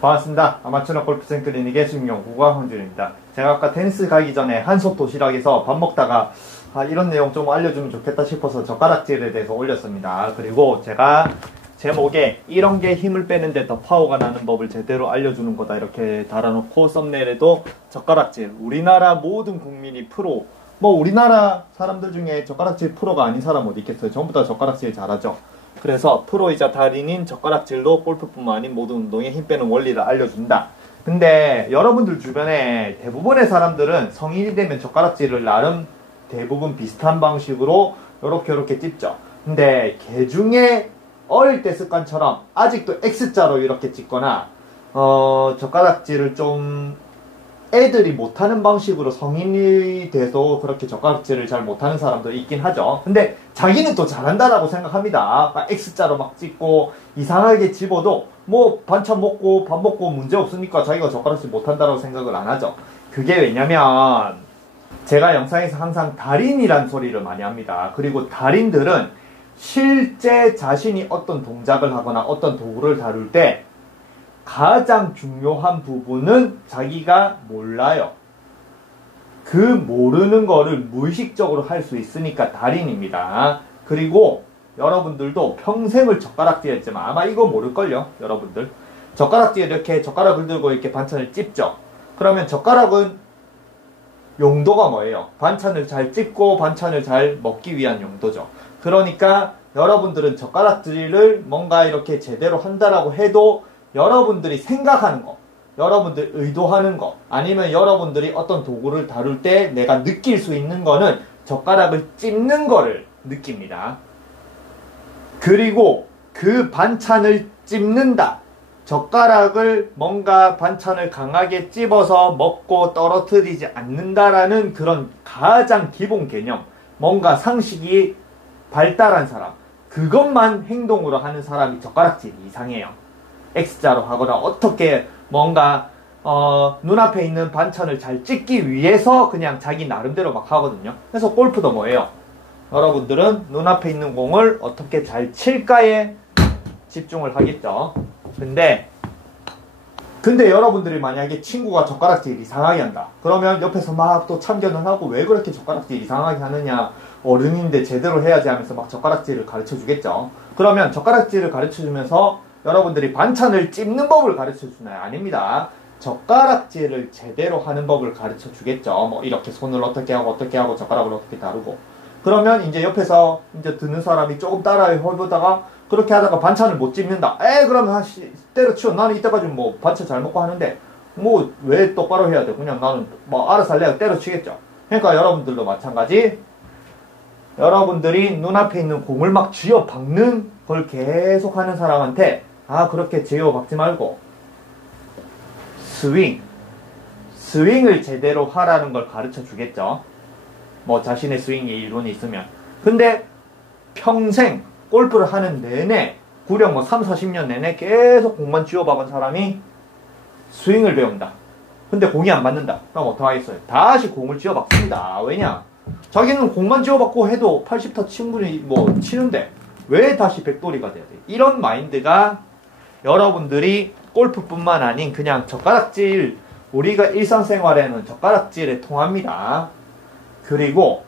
반갑습니다. 아마추어 골프생 클리닉의 수익연구가 황준입니다. 제가 아까 테니스 가기 전에 한솥 도시락에서 밥 먹다가 이런 내용 좀 알려주면 좋겠다 싶어서 젓가락질에 대해서 올렸습니다. 그리고 제가 제목에 이런 게 힘을 빼는데 더 파워가 나는 법을 제대로 알려주는 거다 이렇게 달아놓고 썸네일에도 젓가락질, 우리나라 모든 국민이 프로, 우리나라 사람들 중에 젓가락질 프로가 아닌 사람 어디 있겠어요. 전부 다 젓가락질 잘하죠. 그래서 프로이자 달인인 젓가락질로 골프뿐만 아닌 모든 운동에 힘 빼는 원리를 알려준다. 근데 여러분들 주변에 대부분의 사람들은 성인이 되면 젓가락질을 나름 대부분 비슷한 방식으로 요렇게 찝죠. 근데 개중에 어릴 때 습관처럼 아직도 X자로 이렇게 찝거나 젓가락질을 좀 애들이 못하는 방식으로 성인이 돼서 그렇게 젓가락질을 잘 못하는 사람도 있긴 하죠. 근데 자기는 또 잘한다라고 생각합니다. X자로 막 찝고 이상하게 집어도 반찬 먹고 밥 먹고 문제 없으니까 자기가 젓가락질 못한다라고 생각을 안 하죠. 그게 왜냐면 제가 영상에서 항상 달인이란 소리를 많이 합니다. 그리고 달인들은 실제 자신이 어떤 동작을 하거나 어떤 도구를 다룰 때 가장 중요한 부분은 자기가 몰라요. 그 모르는 거를 무의식적으로 할 수 있으니까 달인입니다. 그리고 여러분들도 평생을 젓가락질 했지만 아마 이거 모를걸요, 여러분들. 젓가락질 이렇게 젓가락을 들고 이렇게 반찬을 찝죠. 그러면 젓가락은 용도가 뭐예요? 반찬을 잘 찝고 반찬을 잘 먹기 위한 용도죠. 그러니까 여러분들은 젓가락질을 뭔가 이렇게 제대로 한다라고 해도 여러분들이 생각하는 거, 여러분들 의도하는 거, 아니면 여러분들이 어떤 도구를 다룰 때 내가 느낄 수 있는 거는 젓가락을 찝는 거를 느낍니다. 그리고 그 반찬을 찝는다. 젓가락을 뭔가 반찬을 강하게 찝어서 먹고 떨어뜨리지 않는다라는 그런 가장 기본 개념, 뭔가 상식이 발달한 사람, 그것만 행동으로 하는 사람이 젓가락질이 이상해요. X자로 하거나 어떻게 뭔가 눈앞에 있는 반찬을 잘 찍기 위해서 그냥 자기 나름대로 막 하거든요. 그래서 골프도 뭐예요? 여러분들은 눈앞에 있는 공을 어떻게 잘 칠까에 집중을 하겠죠. 근데 여러분들이 만약에 친구가 젓가락질 이상하게 한다. 그러면 옆에서 막 또 참견을 하고 왜 그렇게 젓가락질 이상하게 하느냐. 어른인데 제대로 해야지 하면서 막 젓가락질을 가르쳐 주겠죠. 그러면 젓가락질을 가르쳐 주면서 여러분들이 반찬을 찝는 법을 가르쳐 주나요? 아닙니다. 젓가락질을 제대로 하는 법을 가르쳐 주겠죠. 이렇게 손을 어떻게 하고 젓가락을 어떻게 다루고. 그러면 이제 옆에서 이제 듣는 사람이 조금 따라해보다가 그렇게 하다가 반찬을 못 찝는다. 그러면 때려치워. 나는 이때까지 반찬 잘 먹고 하는데 왜 똑바로 해야 돼? 그냥 나는 알아서 할래 하고 때려치겠죠. 그러니까 여러분들도 마찬가지. 여러분들이 눈앞에 있는 공을 막 쥐어박는 걸 계속 하는 사람한테 그렇게 쥐어박지 말고 스윙을 제대로 하라는 걸 가르쳐 주겠죠. 자신의 스윙에 이론이 있으면. 근데 평생 골프를 하는 내내 구령 3, 40년 내내 계속 공만 쥐어박은 사람이 스윙을 배운다. 근데 공이 안 맞는다. 그럼 어떡하겠어요? 다시 공을 쥐어박습니다. 왜냐? 자기는 공만 쥐어박고 해도 80타 충분히 치는데 왜 다시 백돌이가 돼야 돼? 이런 마인드가 여러분들이 골프뿐만 아닌 그냥 젓가락질, 우리가 일상생활에는 젓가락질에 통합니다. 그리고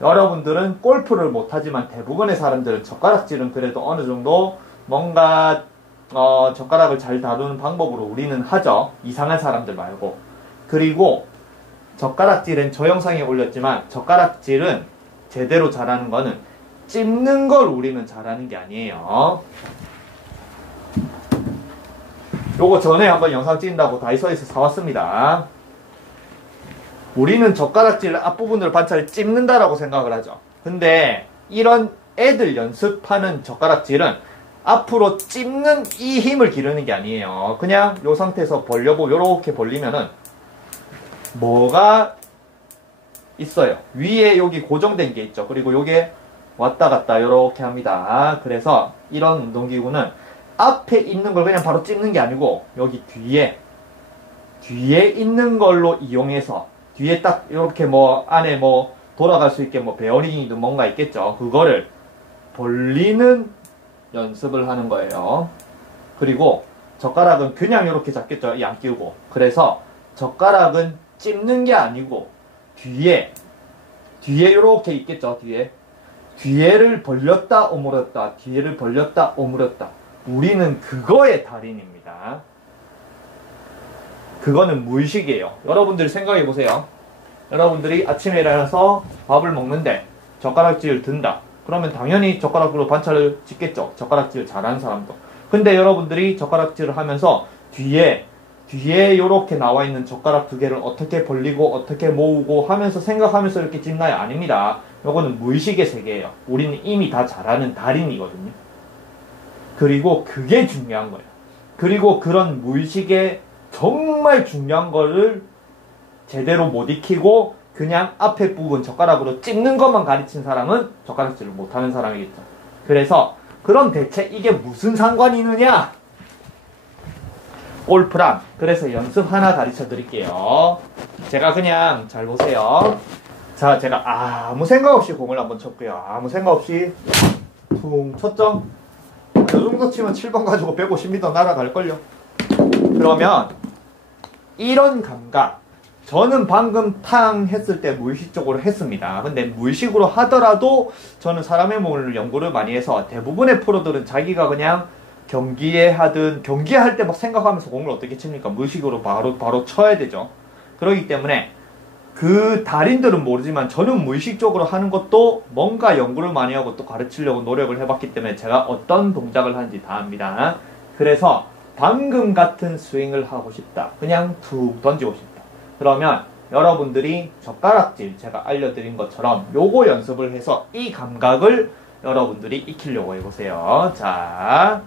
여러분들은 골프를 못하지만 대부분의 사람들은 젓가락질은 그래도 어느 정도 뭔가 젓가락을 잘 다루는 방법으로 우리는 하죠. 이상한 사람들 말고. 그리고 젓가락질은 저 영상에 올렸지만 젓가락질은 제대로 잘하는 거는 찝는 걸 우리는 잘하는 게 아니에요. 요거 전에 한번 영상 찍는다고 다이소에서 사왔습니다. 우리는 젓가락질 앞부분으로 반찬을 찝는다라고 생각을 하죠. 근데 이런 애들 연습하는 젓가락질은 앞으로 찝는 이 힘을 기르는 게 아니에요. 그냥 요 상태에서 요렇게 벌리면은 뭐가 있어요. 위에 여기 고정된 게 있죠. 그리고 요게 왔다 갔다 요렇게 합니다. 그래서 이런 운동기구는 앞에 있는 걸 그냥 바로 찝는 게 아니고 여기 뒤에 있는 걸로 이용해서 뒤에 딱 이렇게 안에 돌아갈 수 있게 베어링이든 뭔가 있겠죠. 그거를 벌리는 연습을 하는 거예요. 그리고 젓가락은 그냥 이렇게 잡겠죠. 이 안 끼우고. 그래서 젓가락은 찝는 게 아니고 뒤에 이렇게 있겠죠. 뒤에를 벌렸다 오므렸다, 뒤에를 벌렸다 오므렸다. 우리는 그거의 달인입니다. 그거는 무의식이에요. 여러분들 생각해 보세요. 여러분들이 아침에 일어나서 밥을 먹는데 젓가락질을 든다. 그러면 당연히 젓가락으로 반찬을 짓겠죠. 젓가락질 잘하는 사람도. 근데 여러분들이 젓가락질을 하면서 뒤에 이렇게 나와 있는 젓가락 두 개를 어떻게 벌리고 어떻게 모으고 하면서 생각하면서 이렇게 찝나요? 아닙니다. 이거는 무의식의 세계예요. 우리는 이미 다 잘하는 달인이거든요. 그리고 그게 중요한 거예요. 그리고 그런 무의식의 정말 중요한 거를 제대로 못 익히고 그냥 앞에 부분 젓가락으로 찝는 것만 가르친 사람은 젓가락질을 못하는 사람이겠죠. 그래서 그럼 대체 이게 무슨 상관이 있느냐? 골프랑. 그래서 연습 하나 가르쳐 드릴게요. 제가 그냥 잘 보세요. 자, 제가 아무 생각 없이 공을 한번 쳤고요. 아무 생각 없이 퉁 쳤죠? 이 정도 치면 7번 가지고 150m 날아갈걸요. 그러면 이런 감각, 저는 방금 탕 했을 때 무의식적으로 했습니다. 근데 무의식으로 하더라도 저는 사람의 몸을 연구를 많이 해서 대부분의 프로들은 자기가 그냥 경기할 때 막 생각하면서 공을 어떻게 칩니까? 무의식으로 바로 쳐야 되죠. 그렇기 때문에 그 달인들은 모르지만 저는 무의식적으로 하는 것도 뭔가 연구를 많이 하고 또 가르치려고 노력을 해봤기 때문에 제가 어떤 동작을 하는지 다 압니다. 그래서 방금 같은 스윙을 하고 싶다. 그냥 툭 던지고 싶다. 그러면 여러분들이 젓가락질 제가 알려드린 것처럼 요거 연습을 해서 이 감각을 여러분들이 익히려고 해보세요. 자,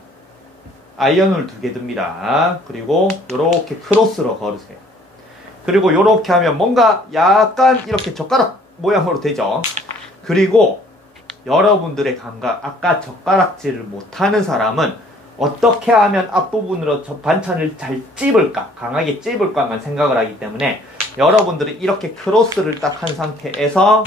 아이언을 2개 듭니다. 그리고 요렇게 크로스로 걸으세요. 그리고 요렇게 하면 뭔가 약간 이렇게 젓가락 모양으로 되죠. 그리고 여러분들의 감각, 아까 젓가락질을 못하는 사람은 어떻게 하면 앞부분으로 반찬을 잘 찝을까, 강하게 찝을까만 생각을 하기 때문에 여러분들이 이렇게 크로스를 딱 한 상태에서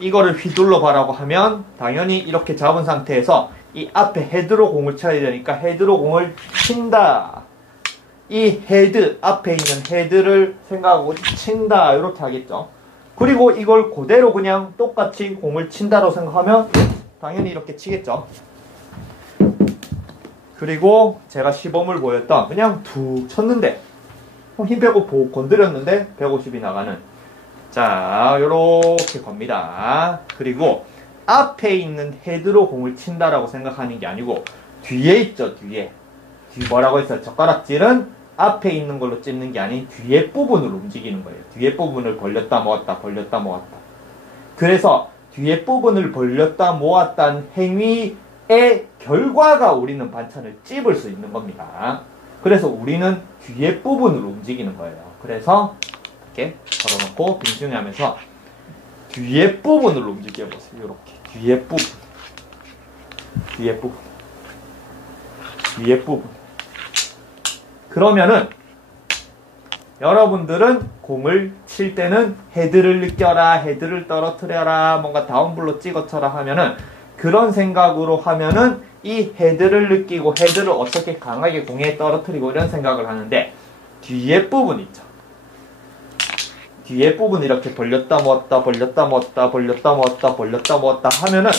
이거를 휘둘러 봐라고 하면 당연히 이렇게 잡은 상태에서 이 앞에 헤드로 공을 쳐야 되니까 헤드로 공을 친다. 이 헤드, 앞에 있는 헤드를 생각하고 친다. 이렇게 하겠죠. 그리고 이걸 그대로 그냥 똑같이 공을 친다고 생각하면 당연히 이렇게 치겠죠. 그리고 제가 시범을 보였던 그냥 툭 쳤는데 힘 빼고 건드렸는데 150이 나가는, 자, 요렇게 겁니다. 그리고 앞에 있는 헤드로 공을 친다라고 생각하는 게 아니고 뒤에 있죠. 뒤에 뭐라고 했어요? 젓가락질은 앞에 있는 걸로 찝는 게 아닌 뒤에 부분을 움직이는 거예요. 뒤에 부분을 벌렸다 모았다 벌렸다 모았다. 그래서 뒤에 부분을 벌렸다 모았다는 행위의 결과가 우리는 반찬을 찝을 수 있는 겁니다. 그래서 우리는 뒤에 부분을 움직이는 거예요. 그래서 이렇게 걸어놓고 빙중히 하면서 뒤에 부분을 움직여보세요. 이렇게 뒤에 부분. 그러면은 여러분들은 공을 칠 때는 헤드를 느껴라, 헤드를 떨어뜨려라, 뭔가 다운블로 찍어쳐라 하면은 그런 생각으로 하면은 이 헤드를 느끼고 헤드를 어떻게 강하게 공에 떨어뜨리고 이런 생각을 하는데 뒤에 부분 있죠. 뒤에 부분 이렇게 벌렸다 모았다 벌렸다 모았다 벌렸다 모았다 벌렸다 모았다 하면은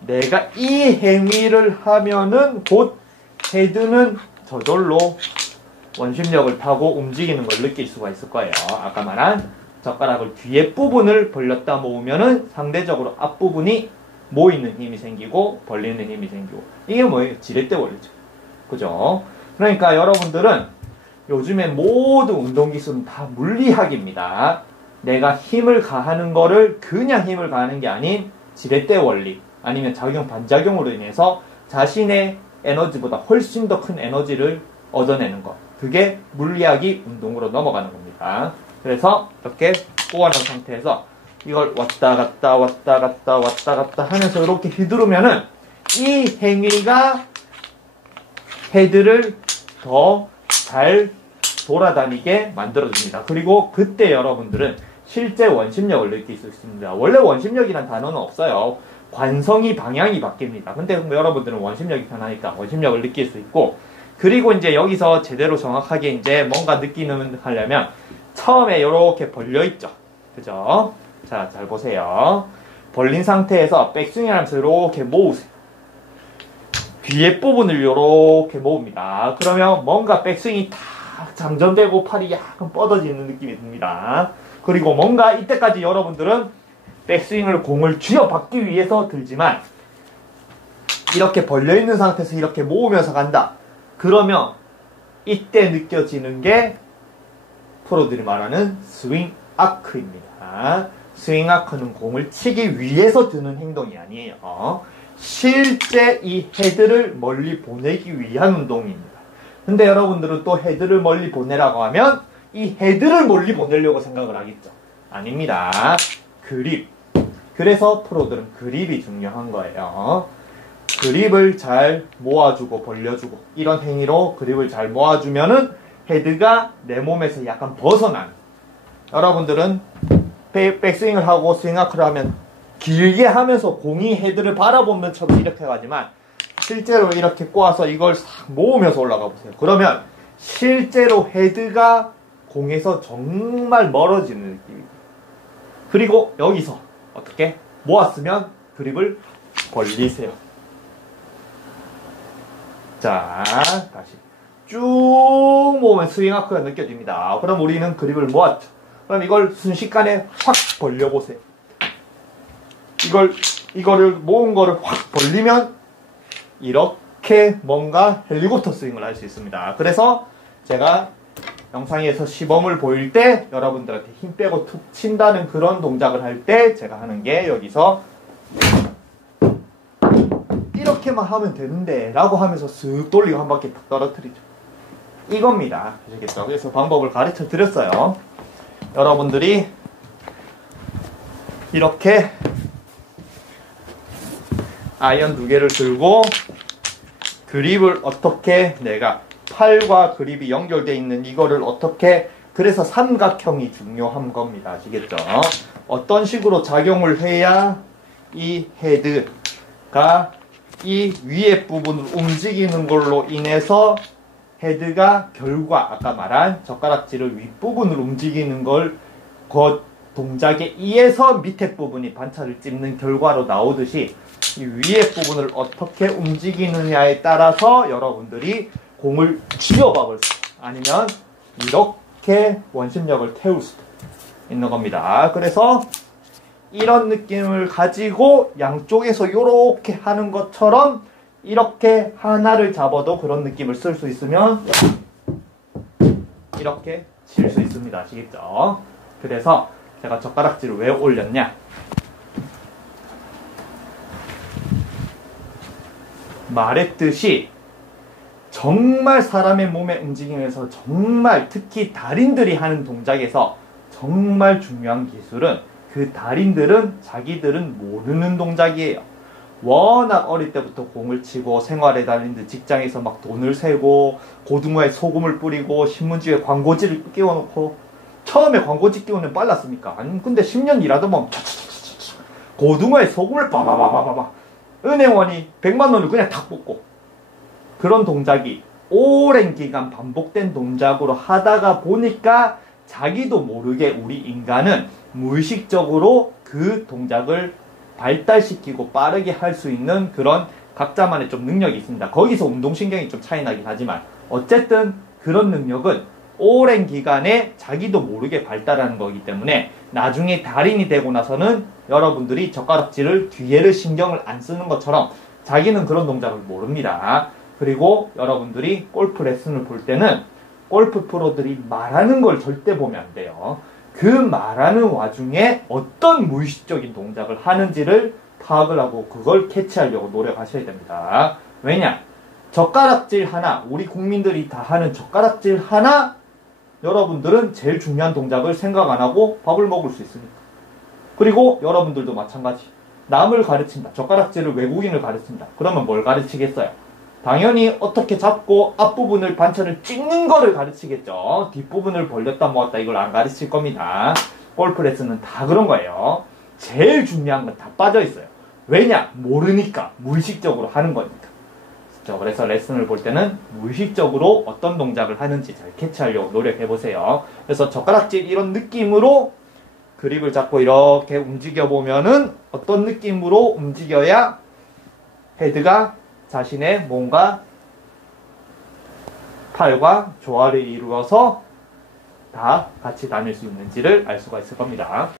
내가 이 행위를 하면은 곧 헤드는 저절로 원심력을 타고 움직이는 걸 느낄 수가 있을 거예요. 아까 말한 젓가락을 뒤에 부분을 벌렸다 모으면은 상대적으로 앞부분이 모이는 힘이 생기고 벌리는 힘이 생기고, 이게 뭐예요? 지렛대 원리죠. 그죠? 그러니까 여러분들은 요즘에 모든 운동기술은 다 물리학입니다. 내가 힘을 가하는 거를 그냥 힘을 가하는 게 아닌 지렛대 원리 아니면 작용 반작용으로 인해서 자신의 에너지보다 훨씬 더 큰 에너지를 얻어내는 것, 그게 물리학이 운동으로 넘어가는 겁니다. 그래서 이렇게 꼬아놓은 상태에서 이걸 왔다 갔다 왔다 갔다 왔다 갔다 하면서 이렇게 휘두르면은 이 행위가 헤드를 더 잘 돌아다니게 만들어줍니다. 그리고 그때 여러분들은 실제 원심력을 느낄 수 있습니다. 원래 원심력이란 단어는 없어요. 관성이 방향이 바뀝니다. 근데 여러분들은 원심력이 편하니까 원심력을 느낄 수 있고, 그리고 이제 여기서 제대로 정확하게 이제 뭔가 느끼는 하려면 처음에 이렇게 벌려 있죠. 그죠? 자, 잘 보세요. 벌린 상태에서 백스윙을 하면서 이렇게 모으세요. 뒤에 부분을 이렇게 모읍니다. 그러면 뭔가 백스윙이 탁 장전되고 팔이 약간 뻗어지는 느낌이 듭니다. 그리고 뭔가 이때까지 여러분들은 백스윙을 공을 쥐어받기 위해서 들지만 이렇게 벌려있는 상태에서 이렇게 모으면서 간다. 그러면 이때 느껴지는 게 프로들이 말하는 스윙 아크입니다. 스윙 아크는 공을 치기 위해서 드는 행동이 아니에요. 실제 이 헤드를 멀리 보내기 위한 운동입니다. 근데 여러분들은 또 헤드를 멀리 보내라고 하면 이 헤드를 멀리 보내려고 생각을 하겠죠. 아닙니다. 그립. 그래서 프로들은 그립이 중요한 거예요. 그립을 잘 모아주고 벌려주고 이런 행위로 그립을 잘 모아주면은 헤드가 내 몸에서 약간 벗어나는. 여러분들은 백스윙을 하고 스윙아크를 하면 길게 하면서 공이 헤드를 바라보는 척 이렇게 가지만 실제로 이렇게 꼬아서 이걸 싹 모으면서 올라가 보세요. 그러면 실제로 헤드가 공에서 정말 멀어지는 느낌이에요. 그리고 여기서 어떻게 모았으면 그립을 벌리세요. 자, 다시 쭉 모으면 스윙 아크가 느껴집니다. 그럼 우리는 그립을 모았죠. 그럼 이걸 순식간에 확 벌려보세요. 이거를 모은 거를 확 벌리면 이렇게 뭔가 헬리콥터 스윙을 할 수 있습니다. 그래서 제가 영상에서 시범을 보일 때 여러분들한테 힘 빼고 툭 친다는 그런 동작을 할 때 제가 하는 게 여기서 이렇게만 하면 되는데 라고 하면서 쓱 돌리고 한 바퀴 탁 떨어뜨리죠. 이겁니다. 아시겠죠? 그래서 방법을 가르쳐 드렸어요. 여러분들이 이렇게 아이언 2개를 들고 그립을 어떻게 내가 팔과 그립이 연결되어 있는 이거를 어떻게 그래서 삼각형이 중요한 겁니다. 아시겠죠? 어떤 식으로 작용을 해야 이 헤드가 이 위에 부분을 움직이는 걸로 인해서 헤드가 결과 아까 말한 젓가락질을 윗부분을 움직이는 걸 그 동작에 의해서 밑에 부분이 반차를 찝는 결과로 나오듯이 이 위에 부분을 어떻게 움직이느냐에 따라서 여러분들이 공을 쥐어박을 수 아니면 이렇게 원심력을 태울 수도 있는 겁니다. 그래서 이런 느낌을 가지고 양쪽에서 이렇게 하는 것처럼 이렇게 하나를 잡아도 그런 느낌을 쓸 수 있으면 이렇게 칠 수 있습니다. 아시겠죠? 그래서 제가 젓가락질을 왜 올렸냐? 말했듯이 정말 사람의 몸의 움직임에서 정말 특히 달인들이 하는 동작에서 정말 중요한 기술은 그 달인들은 자기들은 모르는 동작이에요. 워낙 어릴 때부터 공을 치고 생활에 달린들 직장에서 막 돈을 세고 고등어에 소금을 뿌리고 신문지에 광고지를 끼워놓고 처음에 광고지 끼우는 빨랐습니까? 아니 근데 10년 일하다 보면 고등어에 소금을 빠바바바바바 은행원이 100만 원을 그냥 탁 뽑고 그런 동작이 오랜 기간 반복된 동작으로 하다가 보니까 자기도 모르게 우리 인간은 무의식적으로 그 동작을 발달시키고 빠르게 할 수 있는 그런 각자만의 좀 능력이 있습니다. 거기서 운동신경이 좀 차이 나긴 하지만 어쨌든 그런 능력은 오랜 기간에 자기도 모르게 발달하는 거기 때문에 나중에 달인이 되고 나서는 여러분들이 젓가락질을 뒤에를 신경을 안 쓰는 것처럼 자기는 그런 동작을 모릅니다. 그리고 여러분들이 골프 레슨을 볼 때는 골프 프로들이 말하는 걸 절대 보면 안 돼요. 그 말하는 와중에 어떤 무의식적인 동작을 하는지를 파악을 하고 그걸 캐치하려고 노력하셔야 됩니다. 왜냐? 젓가락질 하나, 우리 국민들이 다 하는 젓가락질 하나 여러분들은 제일 중요한 동작을 생각 안 하고 밥을 먹을 수 있습니다. 그리고 여러분들도 마찬가지. 남을 가르친다. 젓가락질을 외국인을 가르친다. 그러면 뭘 가르치겠어요? 당연히 어떻게 잡고 앞부분을 반차를 찍는 거를 가르치겠죠. 뒷부분을 벌렸다 모았다 이걸 안 가르칠 겁니다. 골프 레슨은 다 그런 거예요. 제일 중요한 건 다 빠져 있어요. 왜냐? 모르니까. 무의식적으로 하는 거니까. 그렇죠. 그래서 레슨을 볼 때는 무의식적으로 어떤 동작을 하는지 잘 캐치하려고 노력해 보세요. 그래서 젓가락질 이런 느낌으로 그립을 잡고 이렇게 움직여 보면은 어떤 느낌으로 움직여야 헤드가 자신의 몸과 팔과 조화를 이루어서 다 같이 다닐 수 있는지를 알 수가 있을 겁니다.